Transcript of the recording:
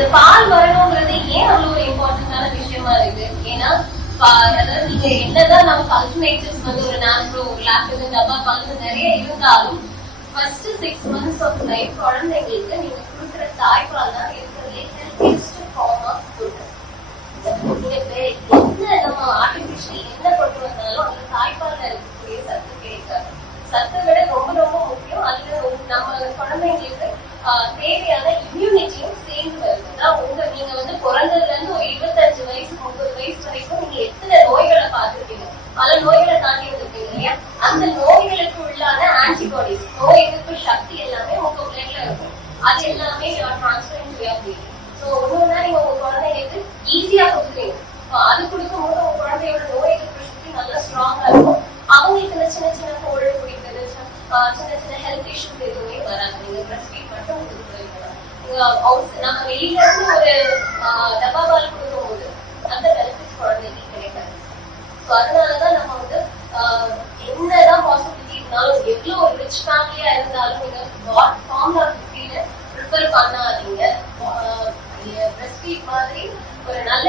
இந்த பால் வரணுங்கிறது ஏன் அவ்வளவு ஒரு இம்பார்ட்டன்டான விஷயமா இருக்கு? ஏன்னா அதாவது நீங்க என்னதான் நமக்கு அல்டர்னேட்டிவ்ஸ் வந்து ஒரு நாப்ரோ, ஒரு லாக்டோஜன், டப்பா பால் நிறைய இருந்தாலும் ஃபர்ஸ்ட் 6 months ஆஃப் லைஃப் குழந்தைங்களுக்கு நீங்க கொடுக்குற தாய்ப்பால் தான் இருக்கிறதுலே ஹெல்த்தியஸ்ட் ஃபார்ம் ஆஃப் ஃபுட். என்ன நம்ம ஆர்டிபிஷியல் என்ன கொண்டு வந்தாலும் அந்த தாய்ப்பால்ல இருக்கக்கூடிய சத்து கிடைக்காது. சத்தை விட ரொம்ப ரொம்ப முக்கியம் அதுல நம்ம குழந்தைங்களுக்கு தேவையான இம்யூனிட்டியும் சேர்ந்து வருது. நீங்க வந்து பிறந்ததுல இருந்து ஒரு 25 வயசு 30 வயசு வரைக்கும் நீங்க எத்தனை நோய்களை பார்த்துருப்பீங்க, பல நோய்களை தாண்டி வந்திருப்பீங்க இல்லையா? அந்த நோய்களுக்கு உள்ளான ஆன்டிபாடிஸ், நோய் எதிர்ப்பு சக்தி எல்லாமே உங்க பிள்ளைல இருக்கும். அது எல்லாமே டிரான்ஸ்பரன்ஸ். ஸோ ஒன்னொன்னா நீங்க உங்க குழந்தைங்களுக்கு ஈஸியா கொடுக்குறீங்க. அது கொடுக்கும் போது உங்க குழந்தையோட நோய் எதிர்ப்பு சக்தி நல்லா ஸ்ட்ராங்கா இருக்கும். அவங்களுக்கு சின்ன சின்ன கோல்டு பிடிக்கிறது, சின்ன சின்ன ஹெல்த் இஷ்யூஸ் எதுவுமே வராது. நீங்க பிரஸ்ட் ஃபீட் மட்டும் நம்ம வெளியில இருந்து ஒரு டப்பா பால் கொடுக்கும் போது அந்த பெனிஃபிட்ஸ் குழந்தைக்கு கிடைக்காது. ஸோ அதனாலதான் நம்ம வந்து என்னதான் பாசிபிலிட்டி இருந்தாலும் எவ்வளவு ஒரு ரிச் ஃபேமிலியா இருந்தாலும் நீங்க ஃபார்முலா ப்ரிஃபர் பண்ணாதீங்க. பிரஸ்ட் ஃபீட் மாதிரி ஒரு நல்ல